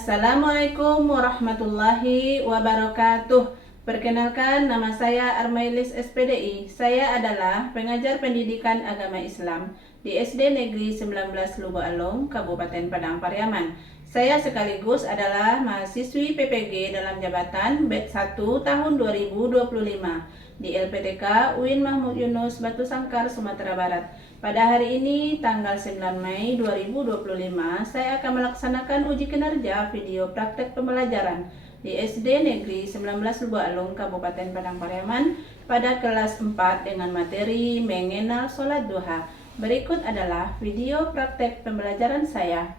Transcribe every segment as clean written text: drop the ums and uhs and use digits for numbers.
Assalamualaikum warahmatullahi wabarakatuh. Perkenalkan, nama saya Armailis SPDI. Saya adalah pengajar pendidikan agama Islam di SD Negeri 19 Lubuk Alung, Kabupaten Padang Pariaman. Saya sekaligus adalah mahasiswi PPG dalam jabatan BET 1 tahun 2025 di LPTK UIN Mahmud Yunus Batu Sangkar, Sumatera Barat. Pada hari ini, tanggal 9 Mei 2025, saya akan melaksanakan uji kinerja video praktek pembelajaran di SD Negeri 19 Lubuk Alung, Kabupaten Padang Pariaman pada kelas 4 dengan materi mengenal sholat duha. Berikut adalah video praktek pembelajaran saya.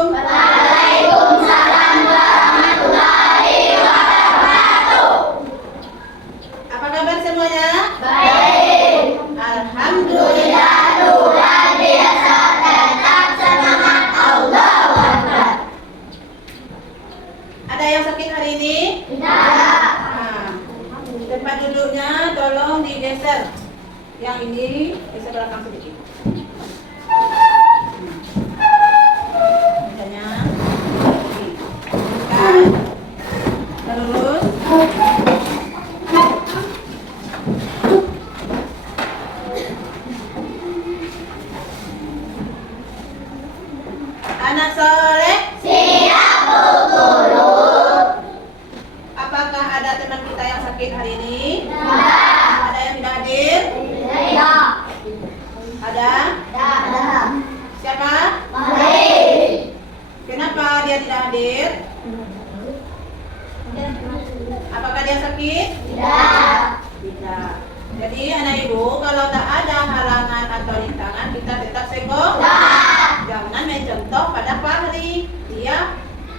Waalaikumsalam warahmatullahi wabarakatuh. Apa kabar semuanya? Baik. Alhamdulillah. Luar biasa, tetap semangat. Allahu Akbar. Ada yang sakit hari ini? Tidak. Nah, tempat duduknya tolong digeser. Yang ini geser belakang sedikit. Misalnya, kan? Terus. Anak soleh, Siap, Bu Guru. apakah ada teman kita yang sakit hari ini? Tidak. Ada yang tidak hadir? Tidak. Ada? Tidak. Siapa? Baik. Kenapa dia tidak hadir? Apakah dia sakit? Tidak. Tidak. Jadi anak ibu, kalau tak ada halangan atau rintangan, kita tetap sekolah. Jangan mencontoh pada Fahri, dia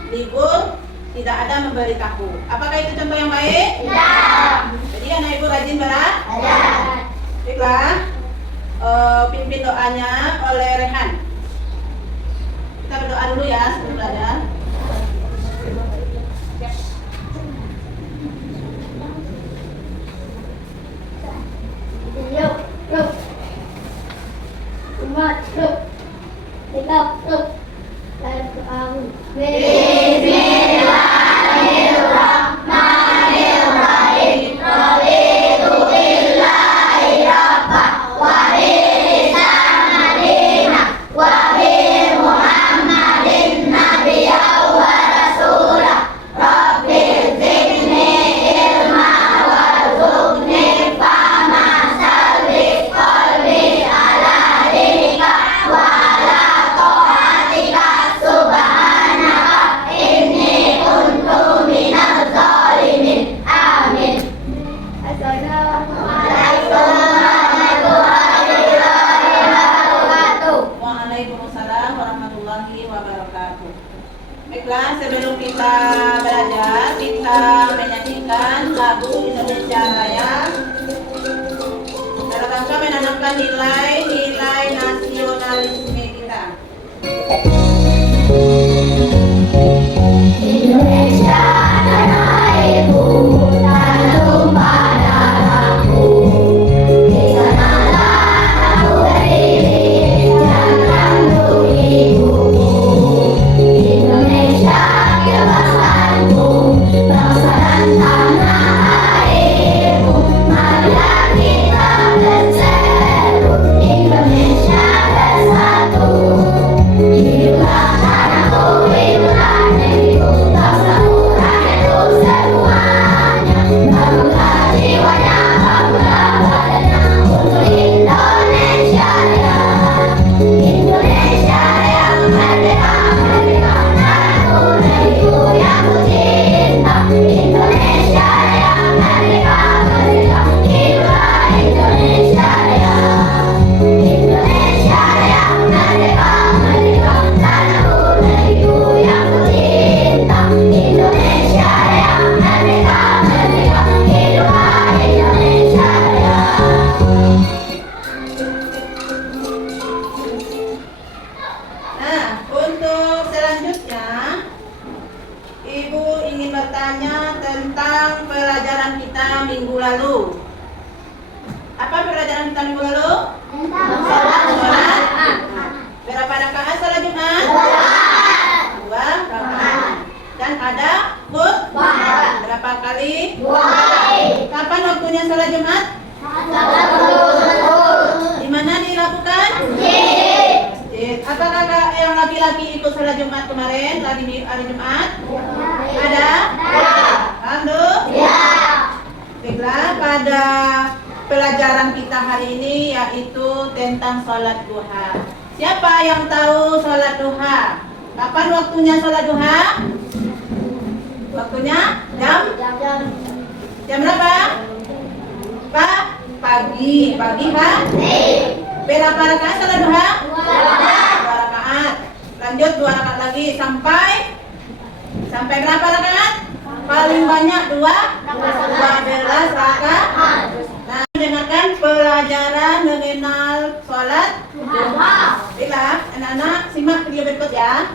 libur, tidak ada memberitahu. Apakah itu contoh yang baik? Tidak. Jadi anak ibu rajin belajar. Ada. Baiklah, pimpin doanya oleh Rehan. Kita berdoa dulu ya sebelum belajar. Yuk, yuk. Umat, yuk. Sikap, yuk. Bismillahirrahmanirrahim. Raditu billahi rabba wa bilisana madina wa bi Muhammadin nabiyya wa rasulah. Rabbi zidni ilma warzuqni fahma salli qalbi ala dinika wa ala ta'atika subhanaka inni kuntu minaz zalimin. Amin. Assalamualaikum warahmatullahi wabarakatuh. Waalaikumsalam warahmatullahi wabarakatuh. Baiklah, sebelum kita belajar, kita menyanyikan lagu Indonesia Raya dalam rangka menanamkan nilai-nilai nasionalisme kita. Indonesia tanah airku, tanah tumpah darahku. Di sanalah aku berdiri dan kandung ibuku. Indonesia kebangsanaku, bangsa dan tanah airku. Marilah kita berseru pada khutbah. Berapa kali? 2 kali. Kapan waktunya sholat Jumat? Di mana dilakukan? Masjid. Apakah yang laki-laki ikut sholat Jumat kemarin, hari Jumat? Ada? Alhamdulillah. Baiklah, pada pelajaran kita hari ini yaitu tentang sholat duha. Siapa yang tahu sholat duha? Kapan waktunya sholat duha? Waktunya jam berapa? Pagi. Pagi kan? Berapa rakaat sholat duha? 2 rakaat. Lanjut 2 rakaat lagi sampai berapa rakaat? Paling banyak 12 rakaat. Nah, dengarkan pelajaran mengenal sholat duha. Baiklah, anak-anak simak video berikut ya.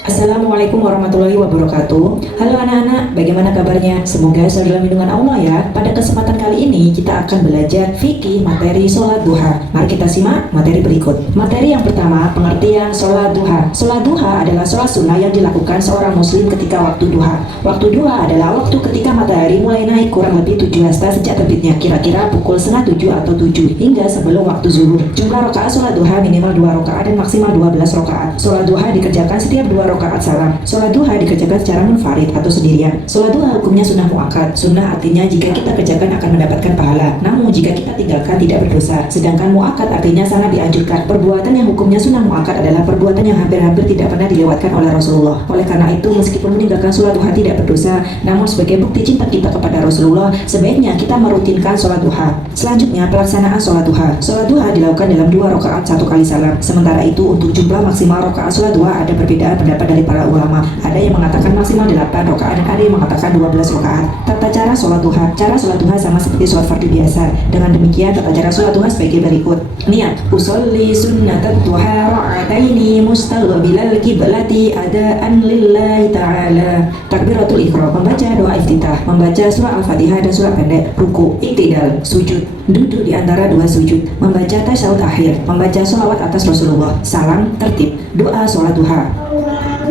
Assalamualaikum warahmatullahi wabarakatuh. Halo anak-anak, bagaimana kabarnya? Semoga selalu dalam lindungan Allah ya. Pada kesempatan kali ini kita akan belajar fikih materi sholat duha. Mari kita simak materi berikut. Materi yang pertama, pengertian sholat duha. Sholat duha adalah sholat sunnah yang dilakukan seorang muslim ketika waktu duha. Waktu duha adalah waktu ketika matahari mulai naik kurang lebih 7 hasta sejak terbitnya, kira-kira pukul 6:30 atau 7 hingga sebelum waktu zuhur. Jumlah rakaat sholat duha minimal 2 rakaat dan maksimal 12 rakaat. Sholat duha dikerjakan setiap 2 rakaat salam. Sholat duha dikerjakan secara munfarid atau sendirian. Sholat duha hukumnya sunnah muakkad. Sunnah artinya jika kita kerjakan akan mendapatkan pahala, namun jika kita tinggalkan tidak berdosa. Sedangkan muakkad artinya sangat dianjurkan. Perbuatan yang hukumnya sunnah muakkad adalah perbuatan yang hampir-hampir tidak pernah dilewatkan oleh Rasulullah. Oleh karena itu, meskipun meninggalkan sholat duha tidak berdosa, namun sebagai bukti cinta kita kepada Rasulullah, sebaiknya kita merutinkan sholat duha. Selanjutnya, pelaksanaan sholat duha. Sholat duha dilakukan dalam 2 rakaat 1 kali salam. Sementara itu, untuk jumlah maksimal rakaat sholat duha ada perbedaan pendapat dari para ulama. Ada yang mengatakan maksimal 8 rakaat dan ada yang mengatakan 12 rakaat. Tata cara sholat duha. Cara sholat duha sama seperti sholat fardu biasa. Dengan demikian, tata cara sholat duha sebagai berikut. Niat: usolli sunnatat duha ra'ataini mustaqbilal qiblati adaan lillahi ta'ala. Takbiratul ihram, membaca doa iftitah, membaca surah Al-Fatihah dan surah pendek. Ruku, iktidal, sujud, duduk di antara 2 sujud, membaca tasyahud akhir, membaca sholawat atas Rasulullah. Salam, tertib, doa sholat duha.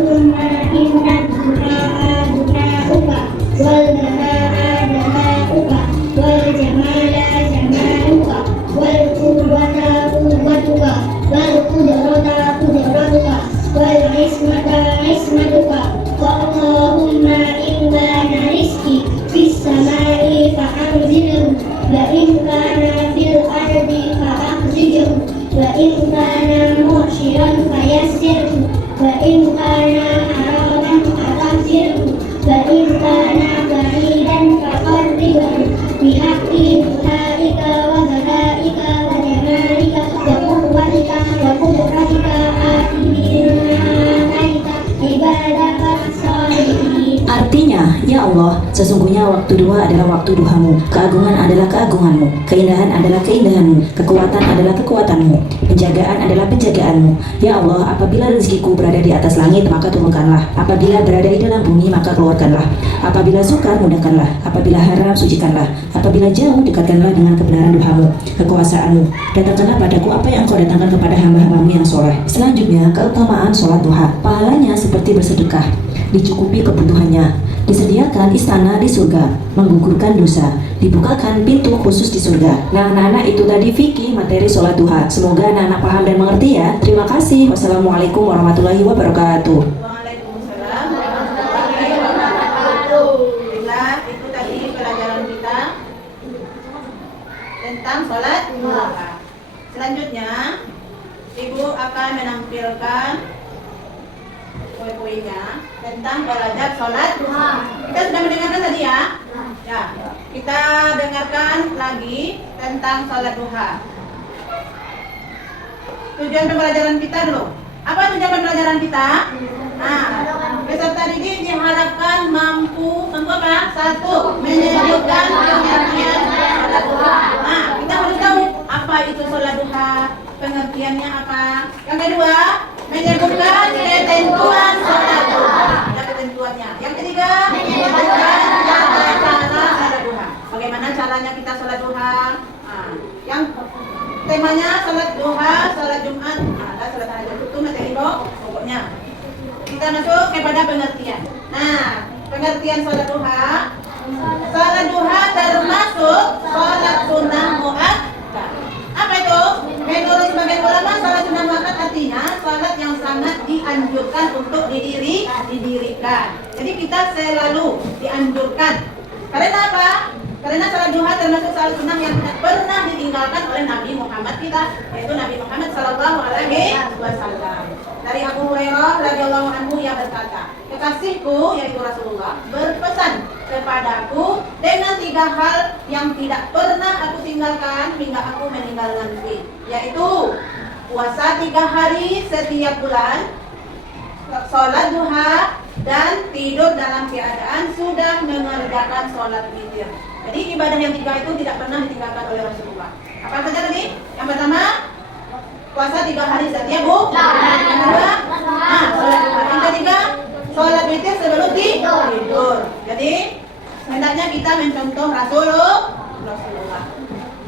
Allahumma inna duha'uka wal baha'a baha'uka wal jamala jamaluka wal quwwata quwwatuka wal qudrata qudratuka wal ismata ismatuka wa Allahumma inna rizki fis samai fa'anzilhu wa in kana fil ardi fa'akhzijhu wa in kana mu'syiran fayassirhu wa in kana haraman fa'akhzirhu wa in kana ba'idan faqarribhu bihaqqi duhaika wa balaika wa jamalika wa quwwatika wa qudratika atina ibadaka sholihin. Artinya, ya Allah, sesungguhnya waktu duha adalah waktu duhamu, keagungan adalah keagunganmu, keindahan adalah keindahanmu, kekuatan adalah kekuatanmu, penjagaan adalah penjagaanmu. Ya Allah, apabila rezekiku berada di atas langit, maka turunkanlah. Apabila berada di dalam bumi, maka keluarkanlah. Apabila sukar, mudahkanlah. Apabila haram, sucikanlah. Apabila jauh, dekatkanlah dengan kebenaran duhamu, kekuasaanmu. Datangkanlah padaku apa yang engkau datangkan kepada hamba-hambamu yang soleh. Selanjutnya, keutamaan sholat duha. Pahalanya seperti bersedekah, dicukupi kebutuhannya, disediakan istana di surga, menggugurkan dosa, dibukakan pintu khusus di surga. Nah, anak-anak, itu tadi fikih materi sholat duha. Semoga anak-anak paham dan mengerti ya. Terima kasih. Wassalamualaikum warahmatullahi wabarakatuh. Waalaikumsalam warahmatullahi wabarakatuh. Baiklah, itu tadi pelajaran kita tentang sholat duha. Selanjutnya, Ibu akan menampilkan poin-poinnya tentang belajar sholat duha. Kita sudah mendengarkan tadi ya? Ya. Kita dengarkan lagi tentang sholat duha. Tujuan pembelajaran kita dulu. Apa tujuan pembelajaran kita? Nah, peserta didik diharapkan mampu apa? 1. Menyebutkan pengertian sholat duha. Nah, kita harus tahu apa itu sholat duha, pengertiannya apa. Yang kedua, menyebutkan ketentuan sholat duha. Ada ketentuannya. Yang ketiga, menyebutkan cara sholat duha. Bagaimana caranya kita sholat duha? Nah, yang temanya sholat duha, sholat Jumat, ada sholat hajat itu materi pokoknya contohnya. Kita masuk kepada pengertian. Nah, pengertian sholat duha. Sholat duha termasuk sholat sunnah muakkad. Apa itu? Menurut sebagian ulama, sholat sunnah muakkad artinya sholat yang sangat dianjurkan untuk didirikan. Jadi kita selalu dianjurkan. Karena apa? Karena sholat duha termasuk sholat sunnah yang tidak pernah ditinggalkan oleh Nabi Muhammad kita, yaitu Nabi Muhammad Sallallahu Alaihi Wasallam. Dari Abu Hurairah radhiyallahu anhu ia berkata, kekasihku yaitu Rasulullah berpesan kepadaku dengan 3 hal yang tidak pernah aku tinggalkan hingga aku meninggal nanti, yaitu puasa 3 hari setiap bulan, sholat duha, dan tidur dalam keadaan sudah mengerjakan sholat witir. Jadi ibadah yang 3 itu tidak pernah ditinggalkan oleh Rasulullah. Apa saja tadi? Yang pertama, puasa 3 hari setiap bulan. Yang kedua, sholat duha. Yang ketiga, sholat witir sebelum tidur. Jadi hendaknya kita mencontoh Rasulullah.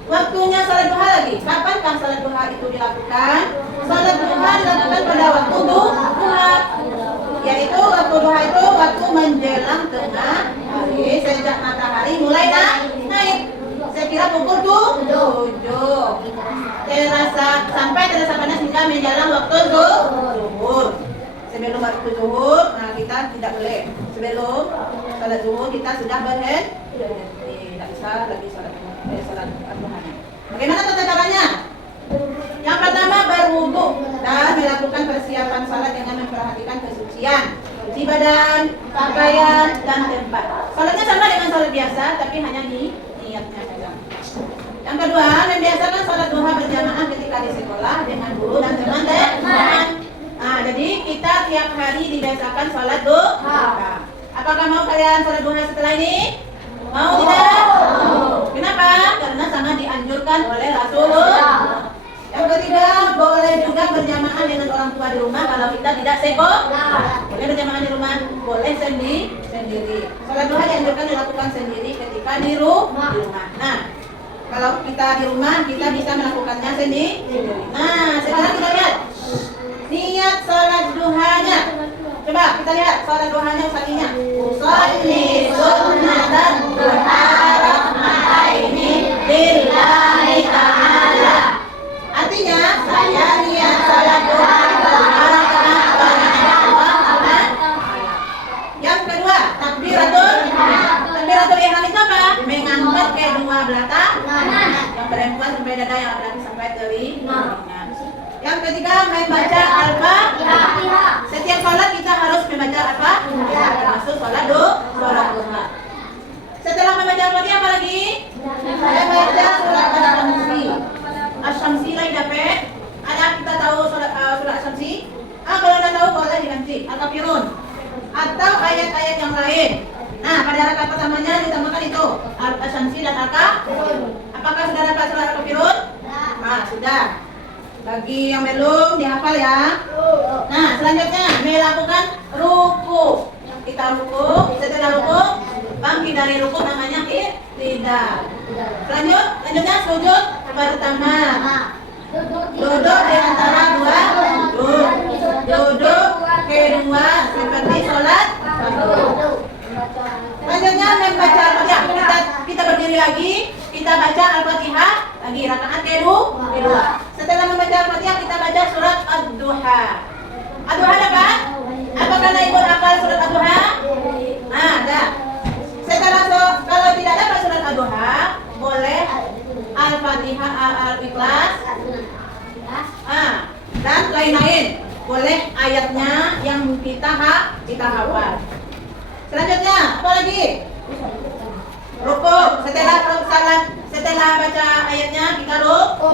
Waktunya sholat duha lagi. Kapankah sholat duha itu dilakukan? Sholat duha dilakukan pada waktu duha, yaitu waktu duha itu waktu menjelang tengah hari, sejak matahari mulai naik. Saya kira pukul 7. Sampai terasa panas hingga menjelang waktu zuhur. Sebelum waktu zuhur, kita tidak boleh. Sebelum sholat zuhur kita sudah berhenti. Tidak bisa lagi sholat duha. Bagaimana tata caranya? Yang pertama, berwudu dan melakukan persiapan salat dengan memperhatikan kesucian, cuci badan, pakaian, dan tempat. Salatnya sama dengan salat biasa, tapi hanya di niatnya saja. Yang kedua, membiasakan salat duha berjamaah ketika di sekolah dengan guru dan teman-teman. Nah, jadi kita tiap hari dibiasakan salat duha. Apakah mau kalian salat duha setelah ini? Mau tidak? Kenapa? Karena sangat dianjurkan oleh Rasulullah. Yang ketiga, boleh juga berjamaah dengan orang tua di rumah kalau kita tidak sekolah. Boleh berjamaah di rumah, boleh sendiri. Sholat duha dianjurkan dilakukan sendiri ketika di rumah. Nah, kalau kita di rumah, kita bisa melakukannya sendiri. Nah, sekarang kita lihat niat sholat duhanya. Coba kita lihat sholat duhanya usahanya. Usolli sunnatan duha rak'ataini lillahi ta'ala. Artinya, saya niat sholat duha berharap kepada Allah Ta'ala. Yang kedua, takbiratul ihram itu apa? Mengangkat kedua belah tangan. Yang perempuan sampai dada, yang laki-laki sampai telinga. Yang ketiga, membaca Al-Fatihah. Setiap sholat kita harus membaca apa? Termasuk sholat duha. Setelah membaca Al-Fatihah apa lagi? Membaca surat Asy-Syamsi. Asy-Syamsi lagi dapat. Ada kita tahu surat Asy-Syamsi? Kalau tidak tahu boleh diganti Al-Kafirun atau ayat-ayat yang lain. Nah, pada rakaat pertamanya ditambahkan itu Asy-Syamsi dan Al-Kafirun. Apakah sudah dapat surat Al-Kafirun? Nah, sudah. Bagi yang belum dihafal ya. Nah, selanjutnya melakukan ruku. Kita ruku, setelah ruku bangkit dari ruku namanya i'tidal. Selanjutnya sujud pertama. Duduk di antara dua sujud. Duduk kedua seperti sholat fardu. Selanjutnya membaca Al-Fatihah. Kita berdiri lagi, kita baca Al-Fatihah lagi rakaat kedua. Setelah membaca Al-Fatihah kita baca surat Ad-Duha. Ad-Duha dapat? Apakah ibu hafal surat Ad-Duha? Nah, ada. Setelah kalau tidak dapat surat Ad-Duha, boleh Al-Fatihah, Al-Ikhlas, dan lain-lain. Boleh ayatnya yang kita hafal. Selanjutnya, apa lagi? Ruku. Setelah baca ayatnya kita ruku.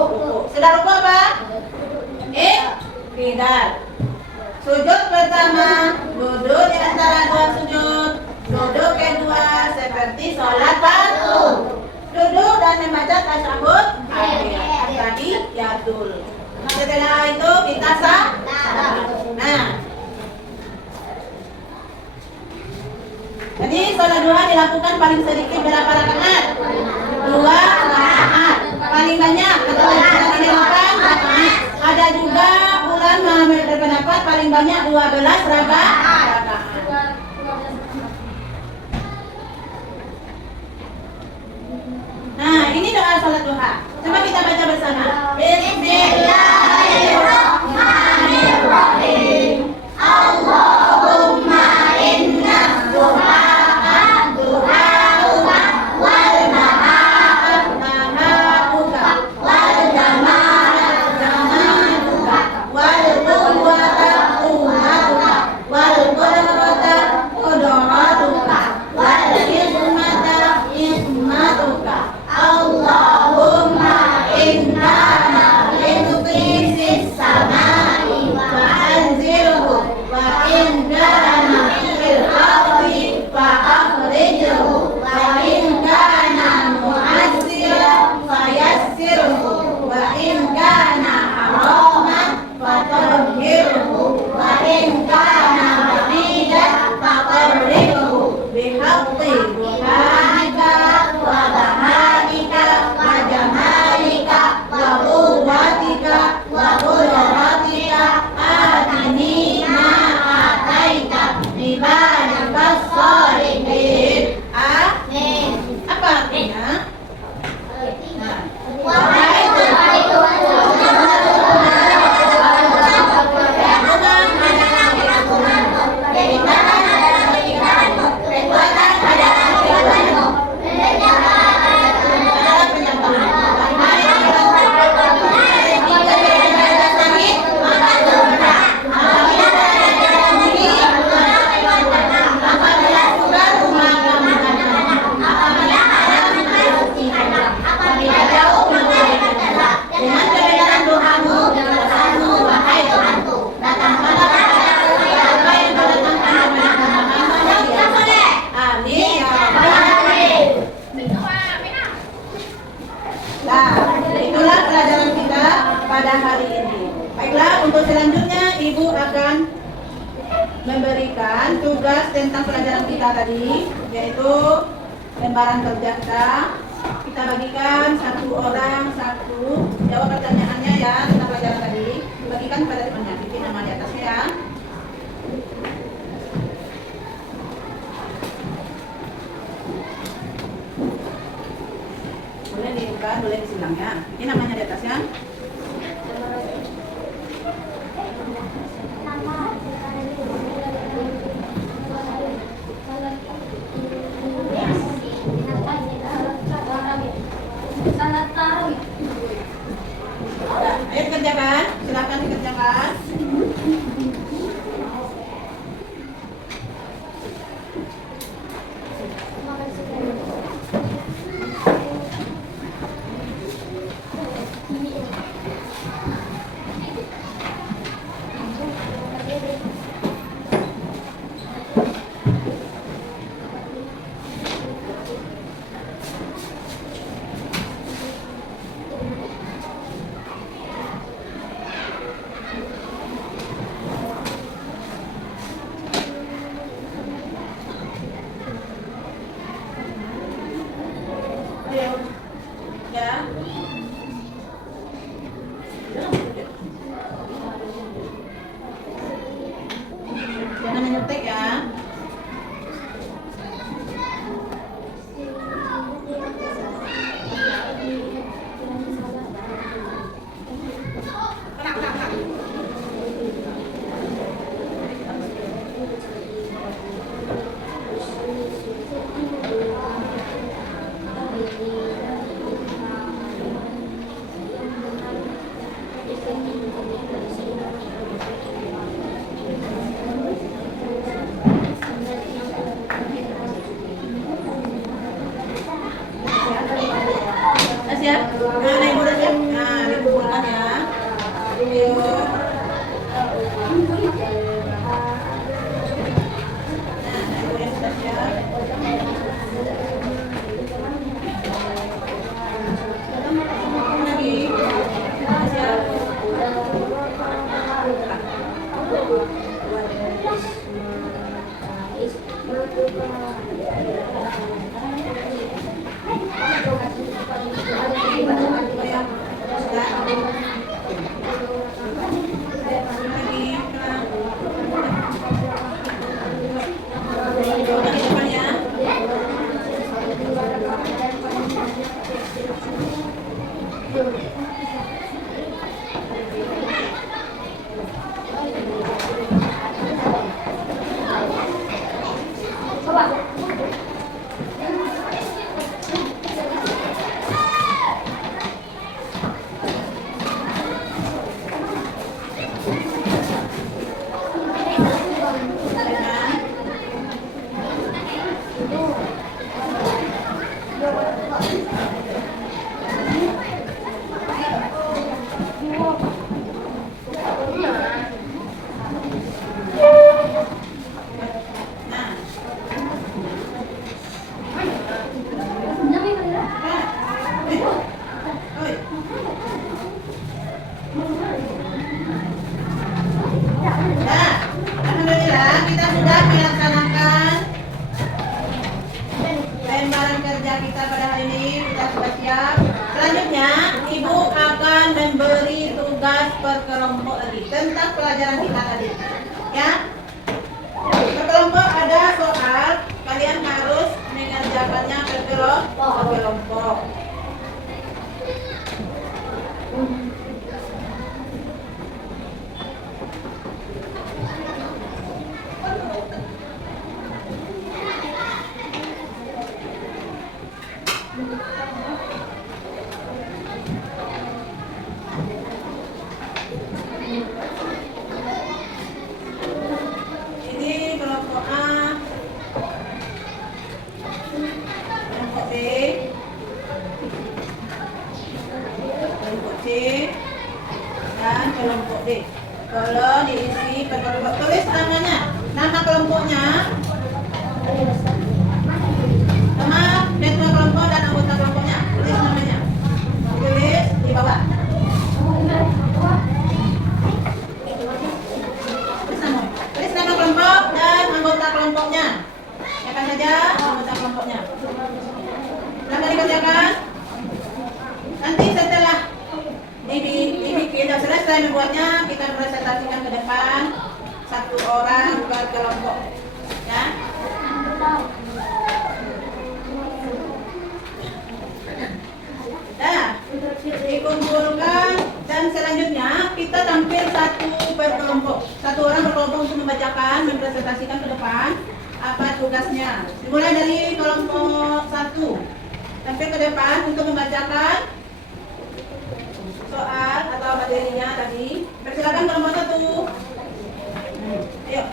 Sudah ruku apa? I'tidal. Sujud pertama, duduk di antara dua sujud. Duduk kedua seperti sholat fardu. Duduk dan membaca tasyahud akhir. Tadi yadul. Setelah itu kita Nah, jadi sholat duha dilakukan paling sedikit berapa rakaat? 2 rakaat. Paling banyak atau dilakukan rakaat. Ada juga ulama berpendapat sholat paling banyak 12 rakaat. Nah, ini doa sholat duha. Coba kita baca bersama. Bismillahirrahmanirrahim. Allahumma inna duha'a duha'uka wal maha'at maha'uka wal jamala jamaluka wal quwwata quwwatuka wal qudrata qudratuka wal hikmata hikmatuka. Allahumma inna rizqi fis samai wa anzilhu wa in kana fil ardi fa akhrijhu wa in kana mu'assiran fayassirhu wa in kana haraman fatahhirhu wa in kana ba'idan faqarribhu bihaqqi duhaika wa bahaika wa jamalika wa quwwatika wa qudratika atini ma ataita ibadaka sholihin. Amin. Apa artinya? Nah, wahai Nah, itulah pelajaran kita pada hari ini. Baiklah, untuk selanjutnya Ibu akan memberikan tugas tentang pelajaran kita tadi, yaitu lembaran kerja kita. Kita bagikan satu orang satu jawab pertanyaannya ya tentang pelajaran tadi. Bagikan kepada temannya, bikin nama di atasnya ya. Boleh dibuka, boleh disilang ya. Ini namanya di atasnya. Ayo dikerjakan, silakan dikerjakan. Ayo. Ya. Jangan menyetek ya. Siap? Nah, naik dulu ya. Nah, dikumpulkan ya. Ayo. Nah, ibu yang sudah siap. Lagi. Siap. Sudah. lembaran kerja kita pada hari ini kita sudah siap. Selanjutnya, Ibu akan memberi tugas per kelompok lagi tentang pelajaran kita tadi. Ya, per kelompok ada soal, kalian harus mengerjakannya per kelompok. Ini kelompok A, kelompok B, kelompok C, dan kelompok D. Kalau diisi per kelompok, tulis namanya, nama kelompoknya, nama ketua kelompok dan anggota kelompoknya. Tulis namanya, tulis di bawah. Tulis nama kelompok dan anggota kelompoknya. Siapa saja anggota kelompoknya. Lama dikerjakan. Nanti setelah dibikin dan selesai membuatnya, kita presentasikan ke depan satu orang per kelompok. Ya. Nah, dikumpulkan dan selanjutnya kita tampil satu per kelompok. Satu orang per kelompok untuk membacakan, mempresentasikan ke depan apa tugasnya. Dimulai dari kelompok 1. Tampil ke depan untuk membacakan soal atau materinya tadi. Persilakan kelompok 1. Ayo.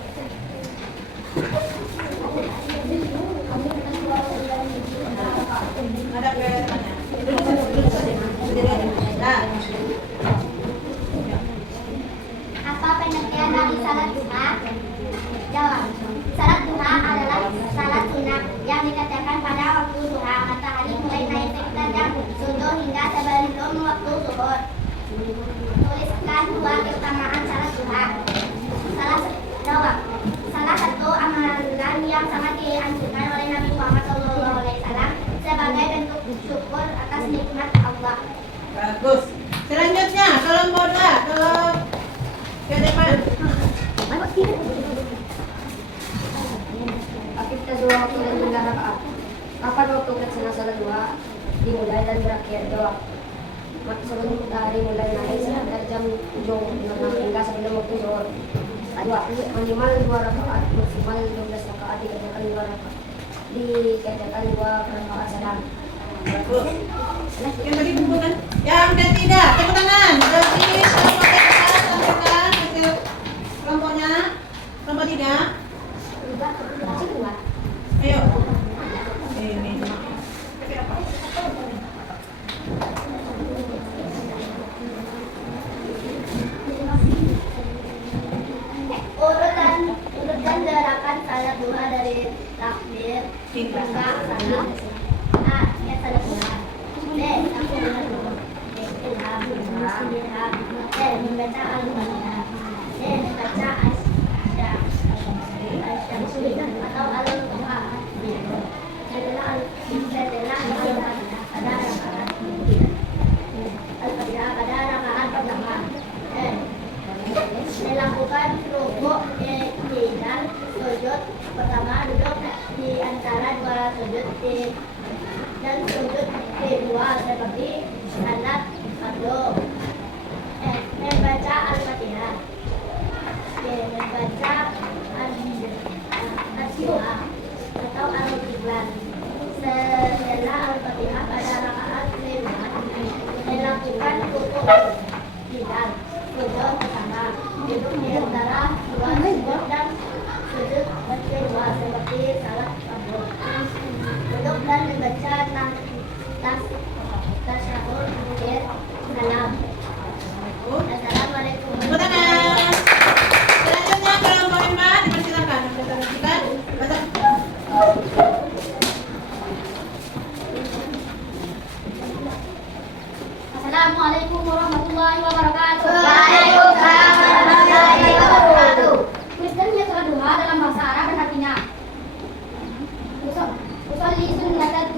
Ada pertanyaannya. Nah. Apa pengertian dari salat duha? Jawab. Salat duha adalah salat sunnah yang dikerjakan pada waktu duha matahari mulai naik derajat subuh hingga sebelum waktu zuhur. Tuliskan dua keutamaan salat duha. Jawab. Salah satu amalan yang sangat dianjurkan oleh Nabi Muhammad SAW sebagai bentuk syukur atas nikmat Allah. Bagus. Selanjutnya kelompok 2, kalau ke depan. Akikah dua waktu dan 3 rakaat. Kapan waktu pelaksanaan salat duha dimulai dan berakhir? Jawab. Sebelum matahari mulai naik sekitar jam 7 hingga sebelum waktu zuhur. 2. Minimal 2 rakaat, maksimal 12 rakaat dikerjakan 2 rakaat. Dikerjakan 2 rakaat salam. Bagus. Yang tadi kumpulkan. Yang ketiga, tepuk tangan. Berarti kelompok ketiga sampaikan hasil kelompoknya. Kelompok 3. Ayo. Ini. Urutkan gerakan salat duha dari takbir hingga salam. A. Ya salat duha. B. Takbiratul ihram. C. Membaca al-Fatihah. D. Membaca asyam atau al-Duha. Setelah al-Fatihah pada rakaat pertama. Melakukan rukuk dan sujud pertama, duduk di antara dua sujud dan sujud kedua seperti salat fardu. Membaca al-Fatihah. Membaca al-Duha atau al-Ikhlas. Setelah al-Fatihah pada rakaat kedua, melakukan rukuk dan sujud pertama, duduk di antara dua sujud dan sujud kedua seperti salat fardu. Duduk dan membaca tasyahud akhir salam. Assalamualaikum. Tepuk tangan. Selanjutnya kelompok 4, dipersilakan mempresentasikan. Assalamualaikum warahmatullahi wabarakatuh. Waalaikumsalam warahmatullahi wabarakatuh. Tuliskan salat duha dalam bahasa Arab dan artinya. Usolli sunnatat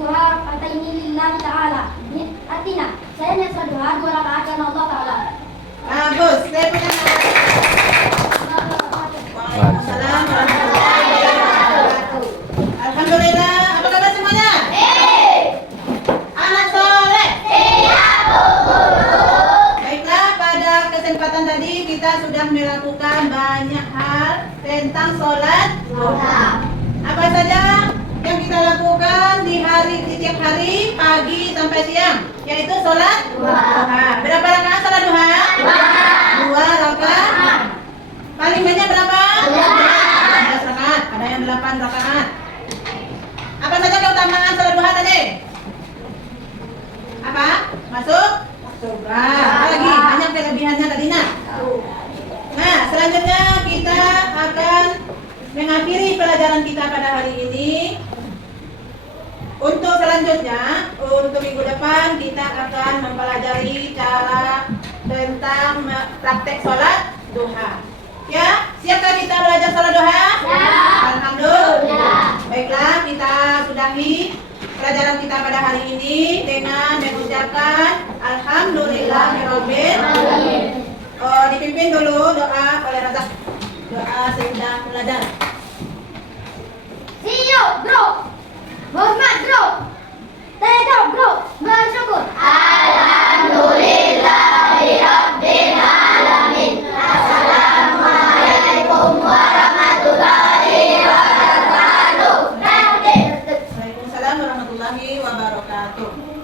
sampai siang, yaitu sholat duha. Berapa rakaat sholat duha? 2 rakaat. Paling banyak berapa? 11 rakaat. Ada yang 8 rakaat. Apa saja keutamaan sholat duha tadi? Apa? Masuk surga. Apa lagi? Banyak kelebihannya tadi nak. Nah, selanjutnya kita akan mengakhiri pelajaran kita pada hari ini. Untuk selanjutnya, untuk minggu depan kita akan mempelajari cara tentang praktek sholat duha. Ya, siapkah kita belajar sholat duha? Alhamdulillah. Baiklah, kita sudahi pelajaran kita pada hari ini dengan mengucapkan Alhamdulillahirabbil alamin. Dipimpin dulu doa oleh Razak. Doa Sayyidah Muladan. CEO Group, Muhammad Group, Tego Group, bersyukur. Alhamdulillahirabbil alamin. Assalamualaikum warahmatullahi wabarakatuh. Waalaikumsalam warahmatullahi wabarakatuh.